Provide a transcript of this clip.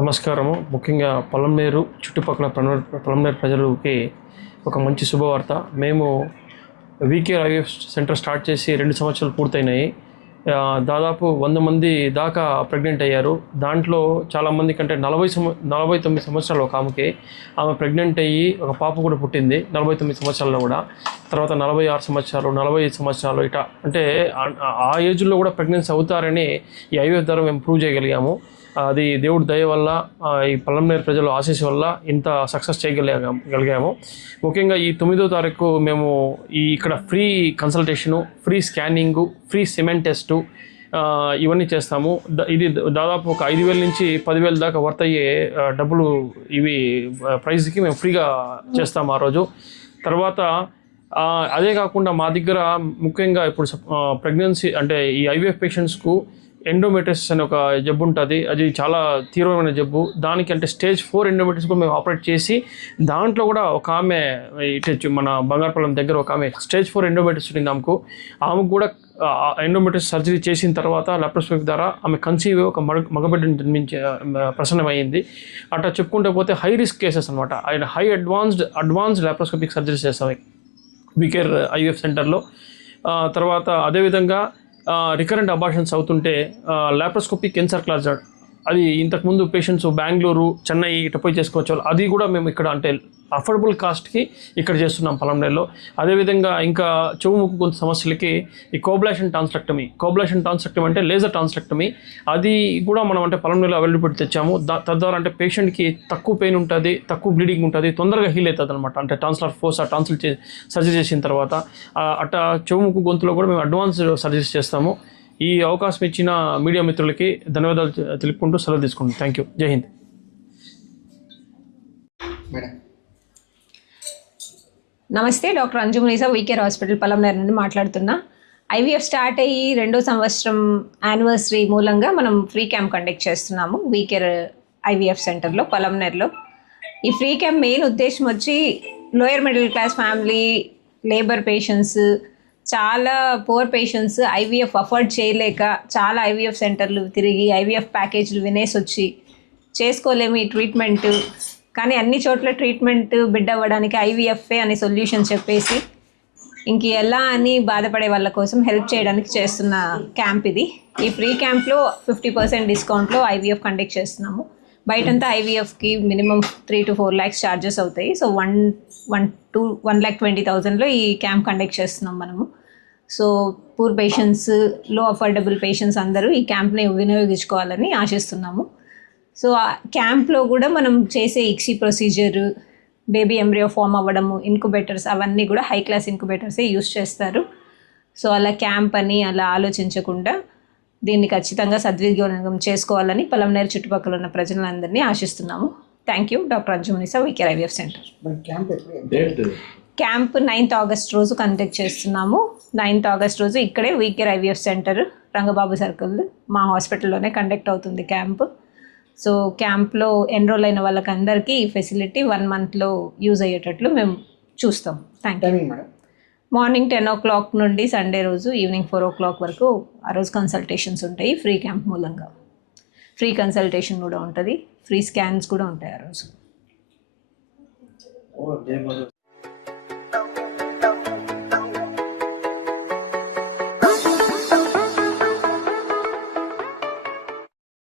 నమస్కారము. ముఖ్యంగా పొలంనేరు చుట్టుపక్కల పొలంనేరు ప్రజలకి ఒక మంచి శుభవార్త. మేము వీకే ఐవీఎఫ్ సెంటర్ స్టార్ట్ చేసి 2 సంవత్సరాలు పూర్తయినాయి. దాదాపు 100 మంది దాకా ప్రెగ్నెంట్ అయ్యారు. దాంట్లో చాలామంది కంటే 49 సంవత్సరాలు ఒక ఆమె ప్రెగ్నెంట్ అయ్యి ఒక పాప కూడా పుట్టింది 49 సంవత్సరాల్లో కూడా. తర్వాత 46 సంవత్సరాలు, 45 సంవత్సరాలు ఇట్లా అంటే ఆ ఏజ్లో కూడా ప్రెగ్నెన్సీ అవుతారని ఈ ఐవీఎఫ్ ద్వారా మేము ప్రూవ్ చేయగలిగాము. అది దేవుడి దయ వల్ల, ఈ పొలంనేరు ప్రజల ఆశీస్సు వల్ల ఇంత సక్సెస్ చేయగలిగాము. ముఖ్యంగా ఈ 9వ తారీఖు మేము ఇక్కడ free consultation, free scanning, free cement test ఇవన్నీ చేస్తాము. ఇది దాదాపు ఒక 5,000 నుంచి 10,000 దాకా వర్త్ అయ్యే డబ్బులు ఇవి ప్రైజ్కి మేము ఫ్రీగా చేస్తాము ఆ రోజు. తర్వాత అదే కాకుండా మా దగ్గర ముఖ్యంగా ఇప్పుడు ప్రెగ్నెన్సీ అంటే ఈ ఐవీఎఫ్ పేషెంట్స్కు ఎండోమెట్రియోసిస్ అనే ఒక జబ్బు ఉంటుంది. అది చాలా తీవ్రమైన జబ్బు. దానికి అంటే స్టేజ్ 4 ఎండోమెట్రియోసిస్ కూడా మేము ఆపరేట్ చేసి దాంట్లో కూడా ఒక ఆమె ఇటు మన బంగారపాలెం దగ్గర ఒక ఆమె స్టేజ్ 4 ఎండోమెట్రియోసిస్ ఉంది. ఆమెకు కూడా ఎండోమెట్రియోసిస్ సర్జరీ చేసిన తర్వాత లాప్రోస్కోపీ ద్వారా ఆమె కన్సీవ్ ఒక మగబిడ్డను జన్మించే ప్రసన్నమైంది. అట్లా చెప్పుకుంటే పోతే హై రిస్క్ కేసెస్ అనమాట. ఆయన హై అడ్వాన్స్డ్ లాప్రోస్కోపిక్ సర్జరీస్ చేస్తాం వీకేర్ ఐవీఎఫ్ సెంటర్లో. తర్వాత అదేవిధంగా రికరెంట్ అబార్షన్స్ అవుతుంటే లాప్రోస్కోపిక్ ఎన్సర్క్లాజర్ అది ఇంతకుముందు పేషెంట్స్ బెంగళూరు, చెన్నై ఇట్లా పోయి చేసుకోవచ్చు. అది కూడా మేము ఇక్కడ అంటే అఫోర్డబుల్ కాస్ట్కి ఇక్కడ చేస్తున్నాం పొలంనేరులో. అదేవిధంగా ఇంకా చెవు ముక్కు గొంతు సమస్యలకి ఈ కోబ్లాషన్ ట్రాన్స్లెక్టమీ అంటే లేజర్ ట్రాన్స్లెక్టమీ, అది కూడా మనం అంటే పొలంనేరులో అవైలబిలిటీ తెచ్చాము. తద్వారా అంటే పేషెంట్కి తక్కువ పెయిన్ ఉంటుంది, తక్కువ బ్లీడింగ్ ఉంటుంది, తొందరగా హీల్ అవుతుంది అనమాట. అంటే ట్రాన్స్ఫర్ ఫోర్స్ ట్రాన్స్ఫర్ సర్జరీ చేసిన తర్వాత అట్లా చెవు ముక్కు గొంతులో కూడా మేము అడ్వాన్స్ సర్జరీస్ చేస్తాము. ఈ అవకాశం ఇచ్చిన మీడియా మిత్రులకి ధన్యవాదాలు తెలుపుకుంటూ సెలవు తీసుకుంటాం. Thank you. జై హింద్. నమస్తే, doctor Anju Munisa, WeCare hospital Polamneru నుండి మాట్లాడుతున్నా. ఐవీఎఫ్ స్టార్ట్ అయ్యి 2వ సంవత్సరం యానివర్సరీ మూలంగా మనం ఫ్రీ క్యాంప్ కండక్ట్ చేస్తున్నాము వీకేర్ ఐవీఎఫ్ సెంటర్లో పొలంనేరులో. ఈ ఫ్రీ క్యాంప్ మెయిన్ ఉద్దేశం వచ్చి lower middle class family, labour patients, చాలా పూర్ పేషెంట్స్ ఐవీఎఫ్ అఫోర్డ్ చేయలేక చాలా ఐవీఎఫ్ సెంటర్లు తిరిగి ఐవీఎఫ్ ప్యాకేజీలు వినేసి వచ్చి చేసుకోలేము ఈ ట్రీట్మెంట్, కానీ అన్ని చోట్ల ట్రీట్మెంట్ బిడ్డ అవ్వడానికి ఐవీఎఫ్ఏ అనే సొల్యూషన్ చెప్పేసి ఇంక ఎలా అని బాధపడే వాళ్ళ కోసం హెల్ప్ చేయడానికి చేస్తున్న క్యాంప్ ఇది. ఈ ఫ్రీ క్యాంప్లో 50% డిస్కౌంట్లో ఐవీఎఫ్ కండక్ట్ చేస్తున్నాము. బయటంతా ఐవీఎఫ్కి మినిమం 3 to 4 lakhs ఛార్జెస్ అవుతాయి. సో 1,20,000లో ఈ క్యాంప్ కండక్ట్ చేస్తున్నాం మనము. సో పూర్ పేషెంట్స్, లో అఫోర్డబుల్ పేషెంట్స్ అందరూ ఈ క్యాంప్ని వినియోగించుకోవాలని ఆశిస్తున్నాము. సో ఆ క్యాంప్లో కూడా మనం చేసే ICSI procedure, baby embryo form అవ్వడము, ఇంక్యుబేటర్స్ అవన్నీ కూడా హై క్లాస్ ఇంక్యుబేటర్సే యూస్ చేస్తారు. సో అలా క్యాంప్ అని అలా ఆలోచించకుండా దీన్ని ఖచ్చితంగా సద్వినియోగం చేసుకోవాలని పొలంనేరు చుట్టుపక్కల ఉన్న ప్రజలందరినీ ఆశిస్తున్నాము. Thank you. Doctor Anju Munisa, WeCare IVF centre. Camp 9th August రోజు కండక్ట్ చేస్తున్నాము. 9th ఆగస్ట్ రోజు ఇక్కడే WeCare IVF centre, Rangababu circle, మా హాస్పిటల్లోనే కండక్ట్ అవుతుంది క్యాంప్. సో క్యాంప్లో ఎన్రోల్ అయిన వాళ్ళకందరికీ ఈ ఫెసిలిటీ 1 monthలో యూజ్ అయ్యేటట్లు మేము చూస్తాం. Thank you. మార్నింగ్ 10 o'clock నుండి సండే రోజు ఈవినింగ్ 4 o'clock వరకు ఆ రోజు కన్సల్టేషన్స్ ఉంటాయి. ఫ్రీ క్యాంప్ మూలంగా ఫ్రీ కన్సల్టేషన్ కూడా ఉంటుంది, ఫ్రీ స్కాన్స్ కూడా ఉంటాయి ఆ రోజు.